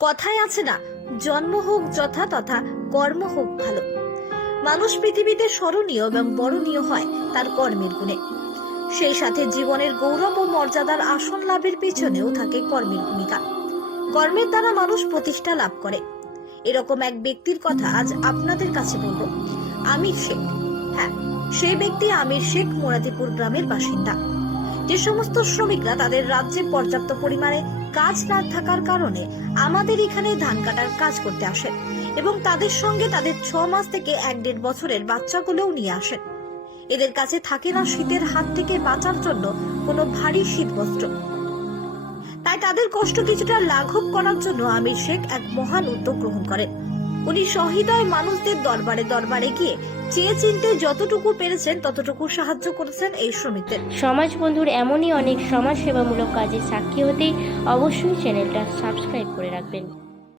কথায় আছে না, জন্ম হোক যথা তথা কর্ম হোক ভালো। মানুষ পৃথিবীতে স্মরণীয় এবং বরণীয় হয় তার কর্মের গুণে। সেই সাথে জীবনের গৌরব ও মর্যাদার আসন লাভের পিছনেও থাকে কর্মের ভূমিকা। কর্মের দ্বারা মানুষ প্রতিষ্ঠা লাভ করে। এরকম এক ব্যক্তির কথা আজ আপনাদের কাছে বলবো, আমির শেখ। হ্যাঁ, সেই ব্যক্তি আমির শেখ মুরাদিপুর গ্রামের বাসিন্দা। যে সমস্ত শ্রমিকরা তাদের রাজ্যে পর্যাপ্ত পরিমাণে কাজ না থাকার কারণে আমাদের এখানে ধান কাটার কাজ করতে আসেন এবং তাদের সঙ্গে তাদের 6 মাস থেকে 1-1.5 বছরের বাচ্চাগুলোও নিয়ে আসেন। এদের কাছে থাকে না শীতের হাত থেকে বাঁচার জন্য কোনো ভারী শীতবস্ত্র। তাই তাদের কষ্ট কিছুটা লাঘব করার জন্য আমির শেখ এক মহান উদ্যোগ গ্রহণ করেন। উনি সহৃদয় মানুষদের দরবারে দরবারে গিয়ে চেয়ে চিনতে যতটুকু পেরেছেন ততটুকু সাহায্য করেছেন এই শ্রমিকদের। সমাজ বন্ধুর এমনই অনেক সমাজ সেবামূলক কাজের সাক্ষী হতে অবশ্যই চ্যানেলটা সাবস্ক্রাইব করে রাখবেন।